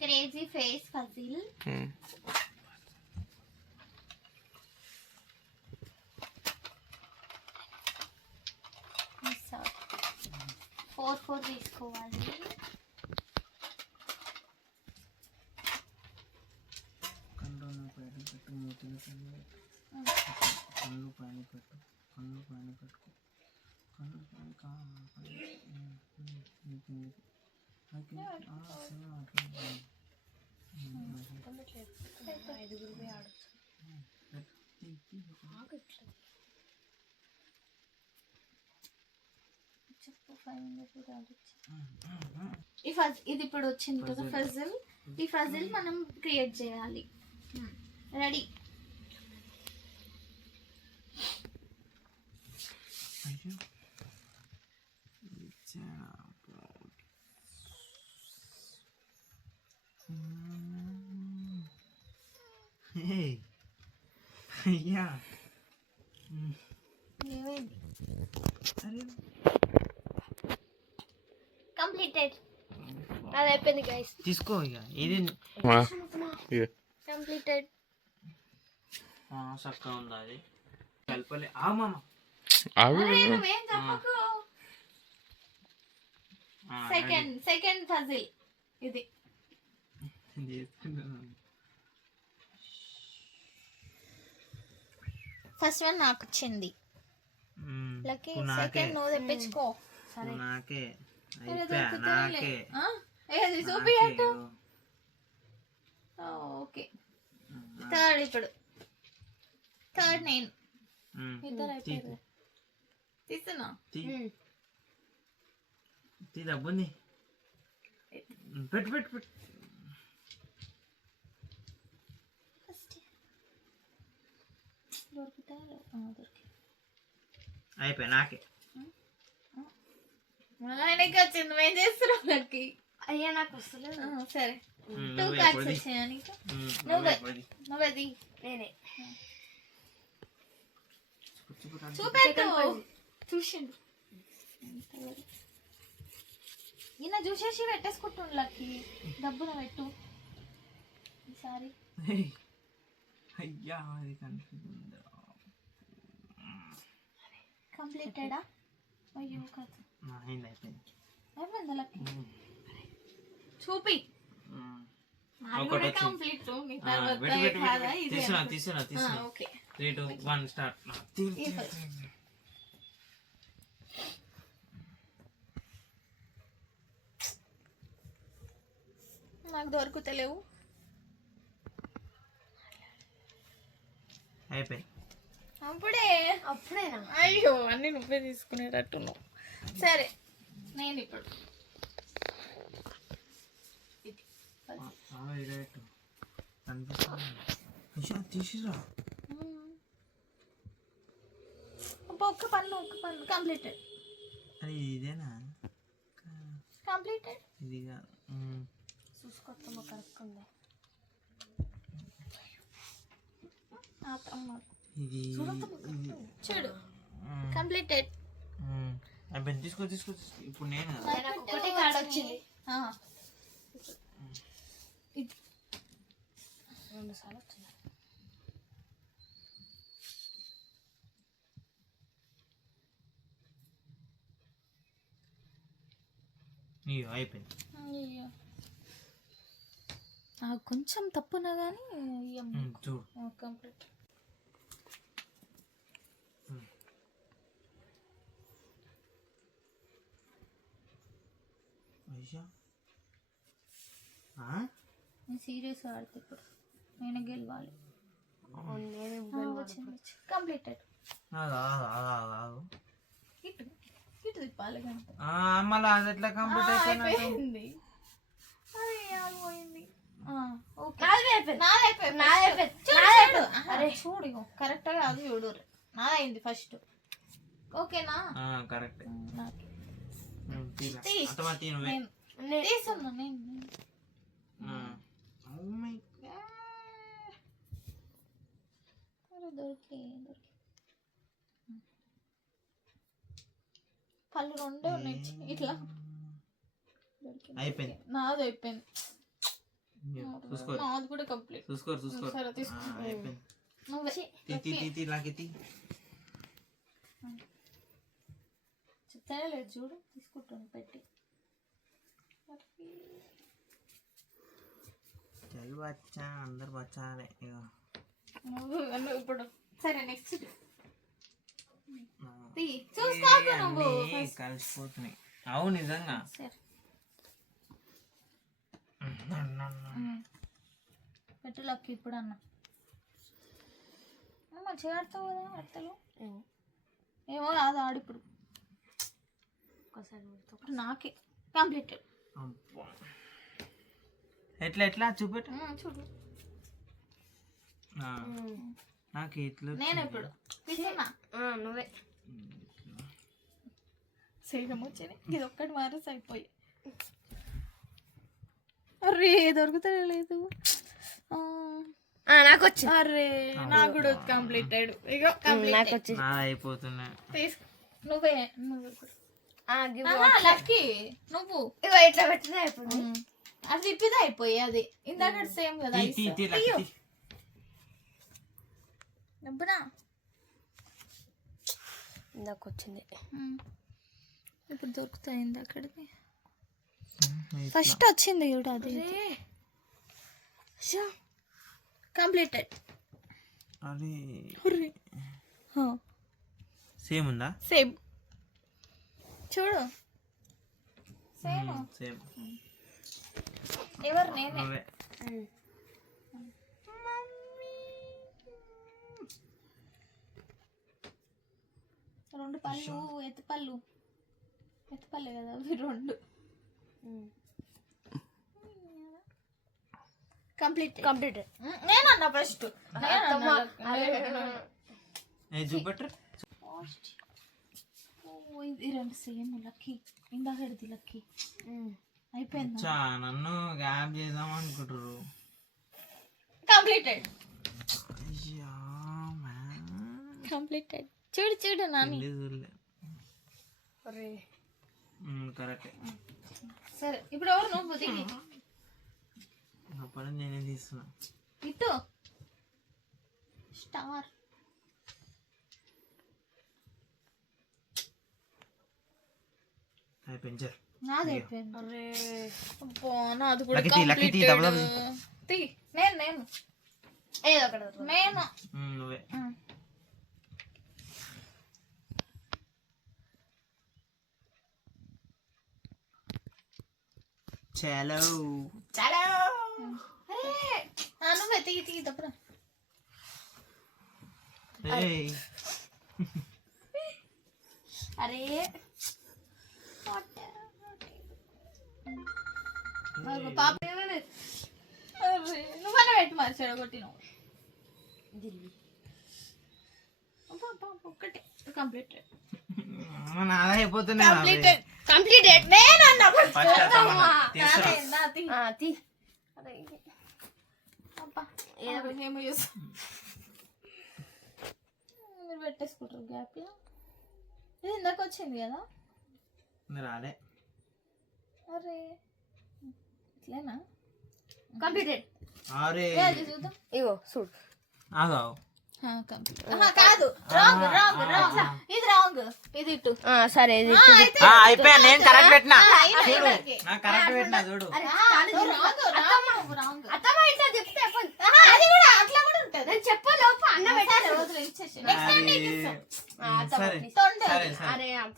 Crazy face Fazil. Four తీసుకోవాలి. కళ్ళు పైన పెట్టు, కళ్ళు పైన పెట్టుకో, కళ్ళు ఇది ఇప్పుడు వచ్చింది కదా ఫజిల్. ఈ ఫజిల్ మనం క్రియేట్ చేయాలి. రెడీ. అయ్యా ఏమైంది? కంప్లీటెడ్. అది అయిపోయింది గైస్. తీసుకో ఇక ఇది కంప్లీటెడ్. చక్కగా ఉంది అది కలపలే. మామ నువ్వేం చెప్పకు. సెకండ్ ఫజిల్ ఇది. ఫస్ట్ వన్ నాకు వచ్చింది. లక్కీ సెకండ్ నువ్వు తెప్పించుకో. సరే నాకే ఏది చూపియట్టు. Okay third. ఇప్పుడు థర్డ్ నేను. ఇద్దరు అయిపోయారు. తీస్తున్నా. డబ్బుంది పెట్టు పెట్టు పెట్టు. అయిపోయి నాకే ఆయనకి వచ్చింది. నువ్వేం చేస్తున్నావు లక్కీ? అయ్యా నాకు వస్తలేదు. సరే 2 కార్డ్స్ వచ్చాయా నీకు? నువ్వేది నేనే చూపెట్టు. చూసిండు ఈయన చూసేసి పెట్టేసుకుంటుండు. లక్కీ డబ్బులు పెట్టు ఈసారి. అయ్యా అది కన్ఫ్యూజ్. కంప్లీటెడా? అయ్యో కాదు అయిపోయిందా లక్కీ? చూపి. కంప్లీట్. Okay 3, 2, 1 start. నాకు దొరుకుతలేవు. అయిపోయి అప్పుడేనా? అయ్యో అన్ని నువ్వే తీసుకునేటట్టున్నావు. సరే నేను ఇప్పుడు తీసిరా. ఒక్క పన్ను కంప్లీటెడ్. అది ఇదేనా? కంప్లీటెడ్. ఇది కాదు. చూసుకోవచ్చమ్మా కరెక్ట్ ఉంది. ఇది చూడు కంప్లీటెడ్. అయిపోయింది. తీసుకో తీసుకో. ఇప్పుడు నేను ఒకటే కార్డ్ వచ్చింది. 2 సార్లు వచ్చింది. అయిపోయింది. కొంచెం తప్పునా కానీ చూడు కంప్లీట్. సీరియస్ ఆడితే ఇప్పుడు నేను గెలవాలి. కంప్లీటెడ్. ఇటు తిప్పాలి కనుక మళ్ళీ అది ఎట్లా కంప్లీట్ అయిపోయింది. చూడు కరెక్ట్ గా అది చూడు. నాదైంది ఫస్ట్. ఓకేనా? కరెక్ట్. తీసుకున్నా నేను. పళ్ళు 2 ఉన్నాయి ఇట్లా. అయిపోయింది. నాది అయిపోయింది. చూసుకో నాది కూడా కంప్లీట్. చూసుకో సరే తీసుకో. అయిపోయింది. నువ్వే తీ లాగి చెప్తానే లేదు చూడు, తీసుకుంటాను పెట్టి. చల్ బచ్చా, అందరు బచ్చాలే. నువ్వు ఇప్పుడు సరే నెక్స్ట్ చూసుకోకు నువ్వు. కలిసిపోతున్నాయి. అవును నిజంగా. సరే పెట్టు లక్కి ఇప్పుడు అన్న. మంచిగా ఆడతావు కదా ఆడతావు. ఏమో రాదు ఆడు ఇప్పుడు. ఒకసారి నాకే కంప్లీట్. ఎట్లా చూపెట్టు. చూడు నాకు ఇట్లా నేను ఇప్పుడు తీసుకున్నా. నువ్వే చేయడం వచ్చింది. ఇది ఒక్కటి మారేసి అయిపోయి. అరే దొరుకుతాడే లేదు. నాకు వచ్చింది. అరే నాకు కూడా కంప్లీటెడ్. ఇగో నాకు వచ్చింది. అయిపోతున్నా. తీసుకో నువ్వే. లక్కీ నువ్వు ఇగో ఇట్లా పెట్టినా అయిపోయింది. అది తిప్పిదే అయిపోయి. అది ఇందాక సేమ్ కదా. డబ్బునా ఇందాక వచ్చింది. ఇప్పుడు దొరుకుతాయి. ఇందాకడికి ఫస్ట్ వచ్చింది కూడా. అది కంప్లీటెడ్. అది సేమ్ ఉందా? సేమ్ చూడు. సేమ్ ఎవరు? నేనే. రెండు పళ్ళు ఎత్తుపళ్ళు కదా అవి రెండు. కంప్లీటెడ్. నేనన్నా ఫస్ట్. చూపెట్టు. ఇది రెండు సేమ్ లక్కీ. ఇందాకడిది లక్కీ అయిపోయింది. నన్ను గ్యాప్ చేద్దాం అనుకుంటారు. కంప్లీటెడ్. చూడు నాని. కరెక్ట్. సరే ఇప్పుడు ఎవరు? నువ్వు దిగి. పని నేనే తీస్తున్నా. ఇటు స్టార్. అయిపోయింది. నాది అయిపోయింది. అరే అబ్బా నాది కూడా నేను ఏదో ఒకటి నేను నువ్వే. చలో నువ్వే తీగి తప్పరా. అరే పాప నువ్వన్నా పెట్టి మరి చెడగొట్టినావు. ఒక్కటే కంప్లీటెడ్. కంప్లీటెడ్. నేనన్నా ఏమో యూస్ మీరు పెట్టేసుకుంటారు గ్యాప్. ఇది ఇందాక వచ్చింది కదా. రాలే. అరే ఇట్లేనా కంప్లీటెడ్. అరే చూద్దాం. ఇగో చూడు. ఆగావు. కాదు రాంగ్. ఇది రాంగ్. ఇది ఇటు. సరే అయిపోయా. నేను కరెక్ట్ పెట్టినా. కరెక్ట్ పెట్టినా చూడు.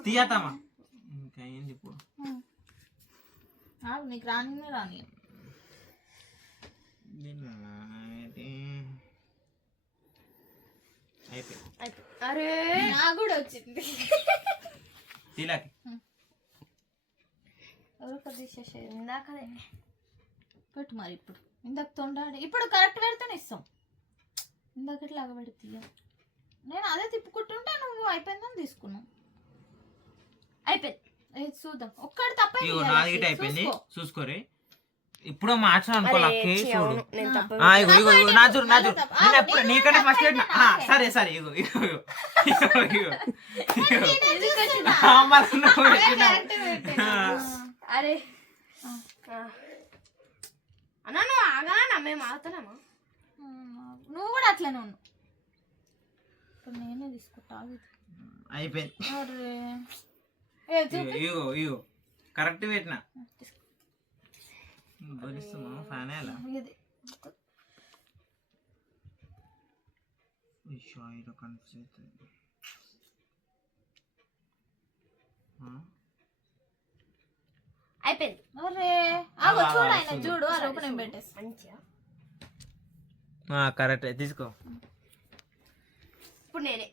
తీయతామా ఇంకా ఏంది ఇప్పుడు? నీకు రాని అరే నాకు కూడా వచ్చింది. ఇందాకదే పెట్టు మరి. ఇప్పుడు ఇందాక తొండాడి. ఇప్పుడు కరెక్ట్ పెడితేనే ఇస్తాం. ఇందాక ఇట్లాగా పెడితే నేను అదే తిప్పుకుంటుంటే నువ్వు అయిపోయిందని తీసుకున్నావు. అయిపోయింది. చూద్దాం. ఒక్కటి తప్ప అయిపోయింది. చూసుకోరే. ఇప్పుడు మార్చాను అనుకో లక్కీ. చూడు నీకంటే ఫస్ట్ పెట్టినా. సరే ఇగో అరే అన్నా నువ్వు మేము ఆగుతున్నామా? నువ్వు కూడా అట్లనే ఉన్నావు. ఇప్పుడు నేనే తీసుకుంటా. అయిపోయింది. అరే ఇగో ఇగో కరెక్ట్ పెట్టినా. భరిస్తున్నా ఫ్యాన్ అలా ఇది కన్ఫ్యూజ్ అవుతుంది. అయిపోయింది. అరే ఆగో చూడు, ఆయన చూడు. ఆ లోపల నేను పెట్టేసి మంచిగా. కరెక్ట్ తీసుకో. ఇప్పుడు నేనే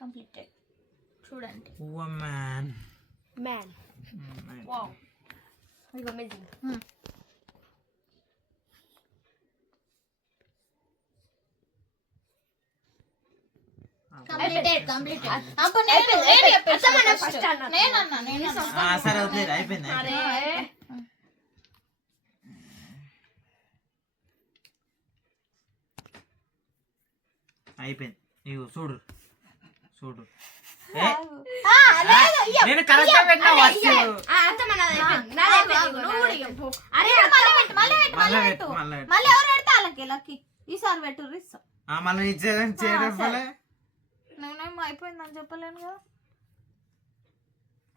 కంప్లీటెడ్. చూడండి. మ్యాన్. వావ్, ఇగో అమేజింగ్. సరే వదిలేదు. అయిపోయింది. అయిపోయింది. ఇగో చూడు చూడు. నేను కరెక్ట్ పెట్టినా. మళ్ళీ ఎవరు పెడతా వాళ్ళకి లక్కీ. ఈసారి పెట్టు ఇస్తా. మళ్ళీ ఇచ్చేది నేనేమో అయిపోయిందని చెప్పలేను కదా.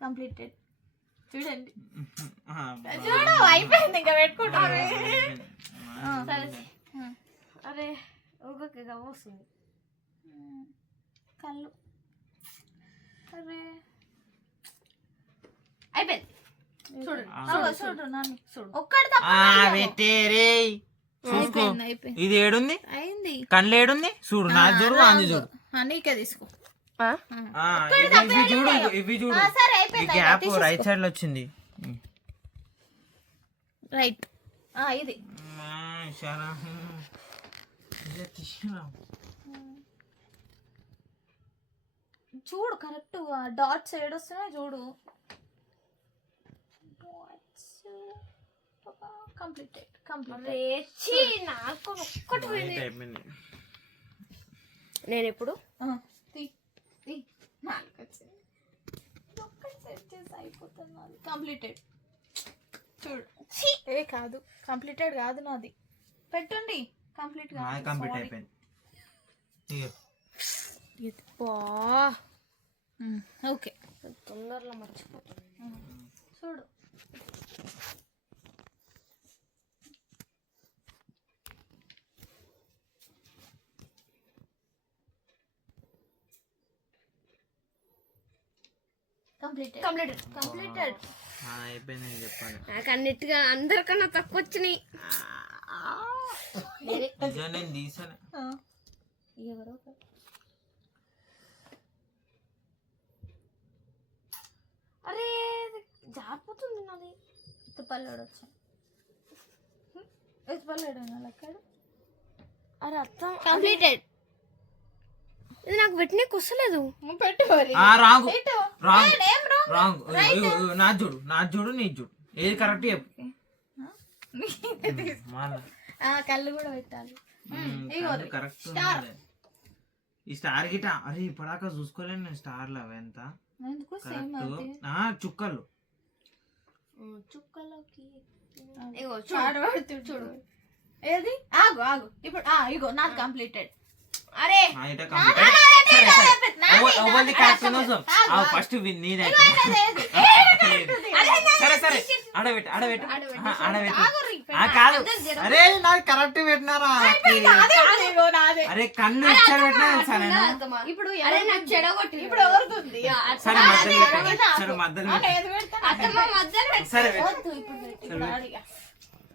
కంప్లీటెడ్. చూడండి చూడు అయిపోయింది. ఇంకా పెట్టుకుంటాను. అరే ఊగగా వస్తుంది కళ్ళు. అరే అయిపోయింది. చూడు చూడు నాన్న చూడు. ఒక్కటి చూసుకో. అయిపోయింది. ఇది ఏడుంది? అయింది. కళ్ళు ఏడుంది? చూడు. నా చూడు అని చూడు. నీకే తీసుకో. ఇవి చూడు ఇవి చూడు. సరే ఈ అయిపోయింది. గ్యాప్ రైట్ సైడ్ లో వచ్చింది. రైట్. ఇది చూడు కరెక్ట్. డాట్స్ ఏడొస్తున్నాయి చూడు. కంప్లీటెడ్. నేను ఎప్పుడు కంప్లీటెడ్. చూడు. ఏ కాదు, కంప్లీటెడ్ కాదు నాది. పెట్టండి. కంప్లీట్ కంప్లీట్ అయిపోయింది. ఓకే. తొందరలో మర్చిపోతాను. చూడు కంప్లీటెడ్. అయిపోయిందని చెప్పాలి. నాకు అన్నిటిగా అందరికన్నా తక్కువ వచ్చినాయి. నేను తీసాను. ఎవరో అరే జారిపోతుంది నాది. పల్లెడు వచ్చాను. పల్లెడు అక్కడ. అరే అర్థం. కంప్లీటెడ్. ఇది నాకు పెట్టినకి వస్తలేదు. పెట్టు రాంగ్ నా చూడు నీ చూడు. ఏది కరెక్ట్ చెప్పు. కళ్ళు కూడా పెట్టాలి. కరెక్ట్. ఈ స్టార్ గిట అరే ఇప్పటిదాకా చూసుకోలేను నేను. స్టార్లు అవి ఎంత చుక్కలు. చుక్కలోకి చూడు. ఏది ఆగు ఇప్పుడు ఇగో నాది కంప్లీటెడ్. అరే ఫస్ట్ నీదే. సరే సరే ఆడబెట్టు కాదు. అరే నాకు కరెక్ట్ పెట్టినారా? అరే కన్ను ఇచ్చారు పెట్టినా సరే. ఇప్పుడు ఇప్పుడు ఎవరుతుంది? సరే మధ్యలో సరే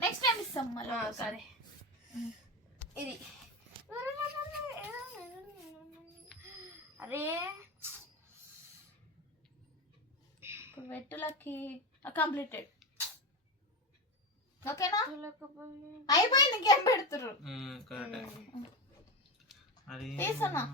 నెక్స్ట్ టైం ఇస్తాం మళ్ళీ. సరే ఇది. అరే ఇప్పుడు వెట్టులకి కంప్లీటెడ్. ఓకేనా? అయిపోయింది. ఇంకేం పెడుతురు? తీసన్నా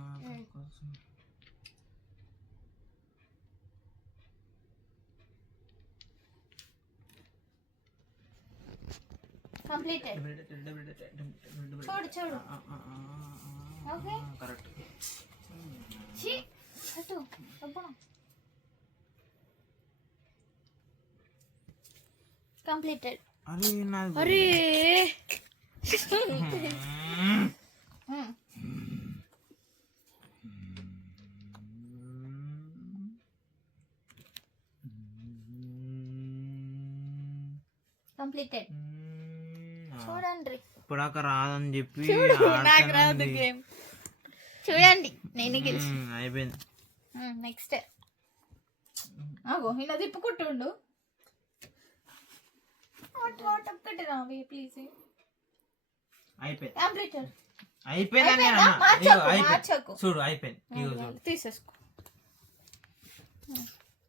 కంప్లీటెడ్. చూడు ఓకే. కరెక్ట్. పెట్టు చెప్పు కంప్లీటెడ్. అరే నాది అరే కంప్లీటెడ్. చూడండి ఇప్పుడాక రాదని చెప్పి నాకు రాదు గేమ్. చూడండి నేను గెలిచి. అయిపోయింది. నెక్స్ట్ అగో ఇలా తిప్పుకుంటుండు. ఒక్కటి రావి ప్లీజ్. అయిపోయింది. కంప్లీటెడ్. అయిపోయిందని అయిపోయిందా? అన్నా. మార్చకు, ఇగో అయిపోయింది. మార్చకు. చూడు అయిపోయింది. ఇగో చూడు. తీసేసుకో.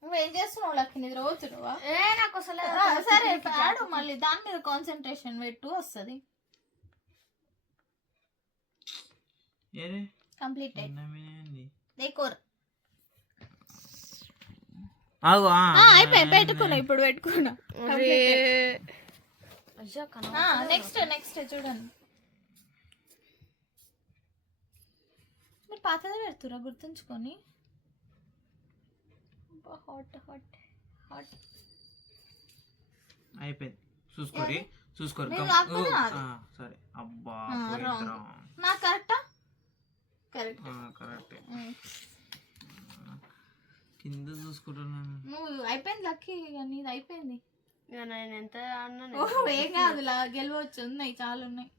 నువ్వేం చేస్తున్నావు లక్కి? నిద్ర పోతున్నావా? నాకు అసలు సరే ఆడు, మళ్ళీ దాని మీద కాన్సన్ట్రేషన్ పెట్టు వస్తుంది. ఏరే కంప్లీట్ ఏంది? డెకోర్ ఆగు, అయిపోయి పెట్టుకున్నా. ఇప్పుడు పెట్టుకున్నా. నెక్స్ట్ నెక్స్ట్ చూడండి. మీరు పాతదే పెడుతురా గుర్తుంచుకొని. Hot hot hot. అయిపోయింది. చూసుకోరి చూసుకోరి. నేను కాకపోతే నాది. సరే. అబ్బా wrong. నా కరెక్టా? కరెక్ట్. కరెక్ట్. కింద చూసుకుంటున్నాను. నువ్వు అయిపోయింది లక్కీ. నీది అయిపోయింది. నేను ఎంత ఏం కాదు, గెలవచ్చు. ఉన్నాయి, చాలా ఉన్నాయి.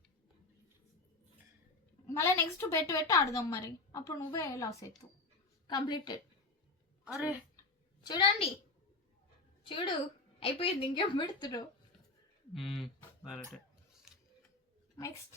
మళ్ళీ నెక్స్ట్ పెట్టు ఆడదాం మరి. అప్పుడు నువ్వే లాస్ అవుతావు. కంప్లీటెడ్. అరే చూడండి, చూడు అయిపోయింది. ఇంకేం పెడుతున్నావు? కరెక్ట్. నెక్స్ట్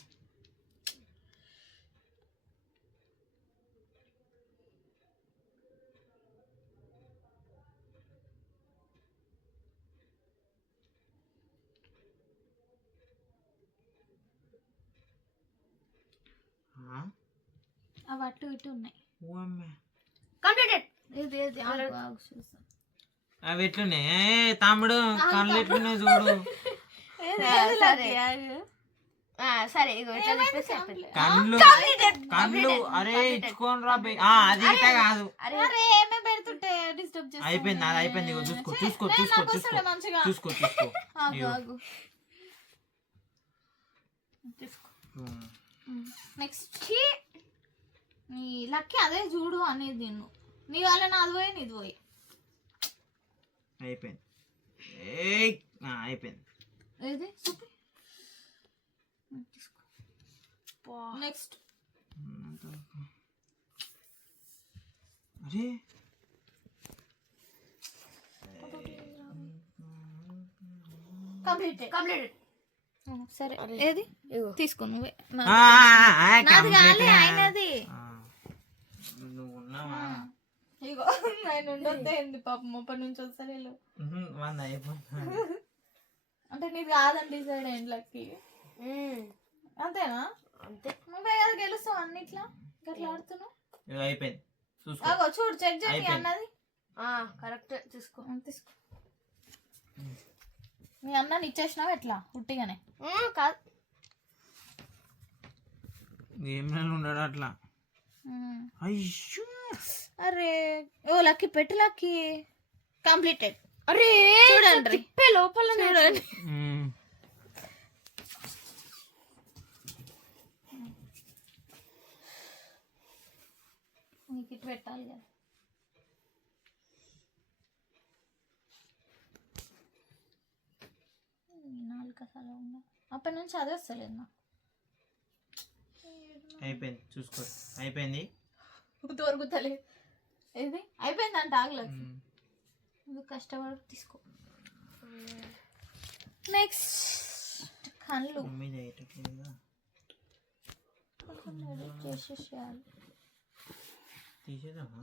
అవి అటు ఇటు ఉన్నాయి. కంప్లీటెడ్. ఇది ఆగు, చూస్తాను. అవి ఎట్లున్నాయి తమ్ముడు? కళ్ళు ఎట్లున్నాయి చూడు. సరే ఇగో ఇట్లా చెప్పేసి అయిపోయింది. కళ్ళు అరే ఇచ్చుకోని రా బే. అది ఇట్లా కాదు. అరే ఏమే పెడుతుంటే డిస్టర్బ్ చేస్తా. అయిపోయింది. అది అయిపోయింది. ఇగో చూసుకో చూసుకో చూసుకో చూసుకో మంచిగా. చూసుకో చూసుకో. ఆగు ఆగు. తీసుకో. నెక్స్ట్ నీ లక్కీ అదే చూడు అనేది. నిన్ను నీ వల్ల నాది పోయి నీది పోయి. అయిపోయింది. అయిపోయింది. ఏది చూపి. నెక్స్ట్ అరే కంప్లీటెడ్. సరే ఏది తీసుకో నువ్వే. నాది కాలే అయినది. నువ్వు ఉన్నావా? ఇగో నేను ఉండొద్దే ఏంది పాపం ముప్పై నుంచి వస్తానే. వంద అయిపోయింది. అంటే నీది కాదని డిసైడ్ అయ్యింది లక్కీ. అంతేనా? అంతే. నువ్వే కదా గెలుస్తావు అన్నిట్లా. గట్లా ఆడుతున్నావు. అయిపోయింది. చూసుకో. అగో చూడు చెక్ చేయి అన్నది. కరెక్ట్. తీసుకో తీసుకో. మీ అన్నని ఇచ్చేసినావు ఎట్లా ఉట్టిగానే? కాదు, గేమ్లలో ఉండడు అట్లా. అయ్యో అరే ఓ లక్కీ పెట్టు లక్కీ. కంప్లీటెడ్. అరే చూడండి లోపల చూడండి. నీకు ఇటు పెట్టాలి కదా. నాలుగు అసలు ఉందా? అప్పటి నుంచి అదే వస్తలేదు నాకు. అయిపోయింది. చూసుకో. అయిపోయింది. దొరుకుతలేదు. ఏది అయిపోయిందంట. ఆగలేదు. నువ్వు కష్టపడి తీసుకో. నెక్స్ట్ కళ్ళు చేసేసేయాలి. తీసేద్దామా?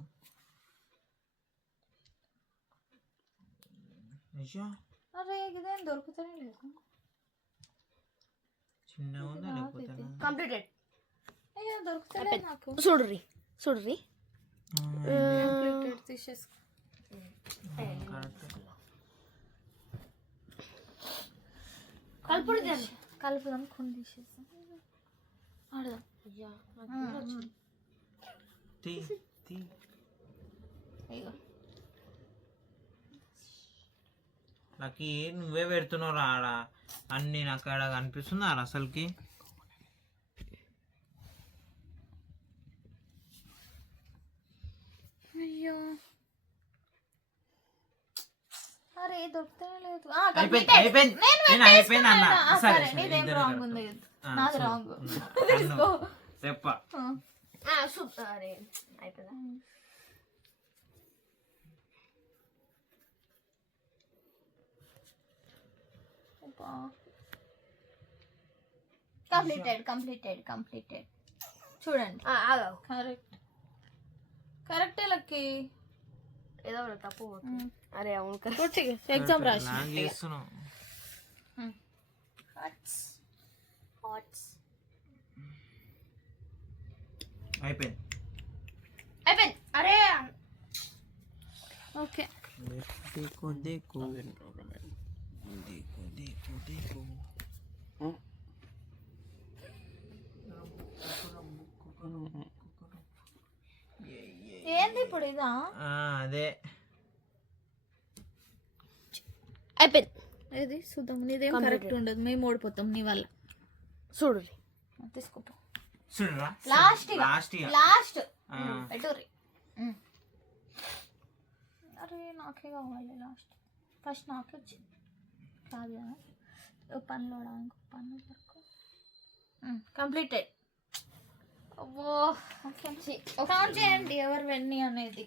అరే ఇదేం దొరుకుతూనే లేదు. చిన్నగా ఉందా లేకపోతే? కంప్లీటెడ్. అయ్యో దొరుకుతలేదు నాకు. చూడుర్రి తీసేసుకో. కలుపుదాం. కొన్ని తీసేస్తాం. ఆడదాం. ఇగో లక్కీ నువ్వే పెడుతున్నావు ఆడ అన్ని నాకు ఆడ కనిపిస్తున్నారు అసలుకి. అయ్యో అరే దొరుకుతూనే లేదు. అయిపోయింది అయిపోయింది నేను అయిపోయింది అన్న. సరే సరే నీదేం ఇద్దరు రాంగ్ ఉంది నాది రాంగ్ తీసుకో. చెప్ప అరే అయిపోయిందా? కంప్లీటెడ్ చూడండి. ఆగావు. కరెక్టే లక్కీ. ఏదో ఒకటి తప్పు పోతుంది. అరే అవును కదా. ఎగ్జామ్ రాసి చేస్తున్నావు. అయిపోయింది. అరే ఓకే देखो देखो देखो देखो देखो ఏంది ఇప్పుడు ఇదా? అదే అయిపోయింది. ఏది చూద్దాం. నీదేం కరెక్ట్ ఉండదు, మేము ఓడిపోతాం నీ వల్ల. చూడు తీసుకోపో. చూడరా లాస్ట్ లాస్ట్ ఆ. పెట్టుర్రి. అరే నాకే కావాలి లాస్ట్. ఫస్ట్ నాకే వచ్చింది కాదు కదా. పనిలో ఇంకో పని కంప్లీటెడ్. అబ్బో కౌంట్ చేయండి ఎవరు వెన్ని అనేది.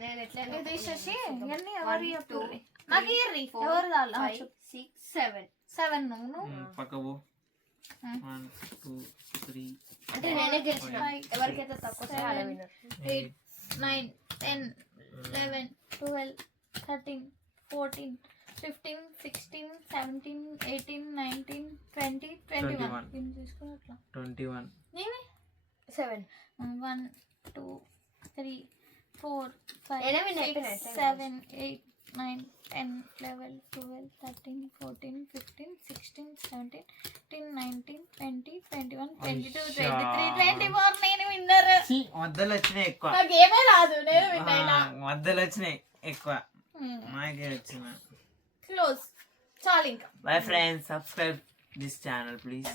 నేను ఎట్లా ఇది తీసేసి ఇవన్నీ ఎవరు చెప్పుర్రి. నాకు ఇయ్యర్రి ఎవరు 5 6 7 7 నువ్వు పక్కవు 1 2 3 అంటే నేనే గెలిచిన. ఎవరికైతే తక్కువ వస్తాయో వాళ్ళే winner. 8 9 10 11 12 13 14 15 16 17 18 19 20 21 తీసుకుని అట్లా 21 నేనే 7 1 2 3 4 నేనే 5 win 6 అయిపోయినా. 7 8 9 10 11 12 13 14 15 16 17 18 19 20 21 22 23 24 నేను విన్నర్. మధ్యలో వచ్చినాయి ఎక్కువ. నాకు ఏమీ రాదు, నేను విన్ అయినా. మధ్యలో వచ్చినాయి ఎక్కువ. నాకే వచ్చిన. క్లోజ్ చాలు ఇంకా. Bye friends, subscribe this channel please.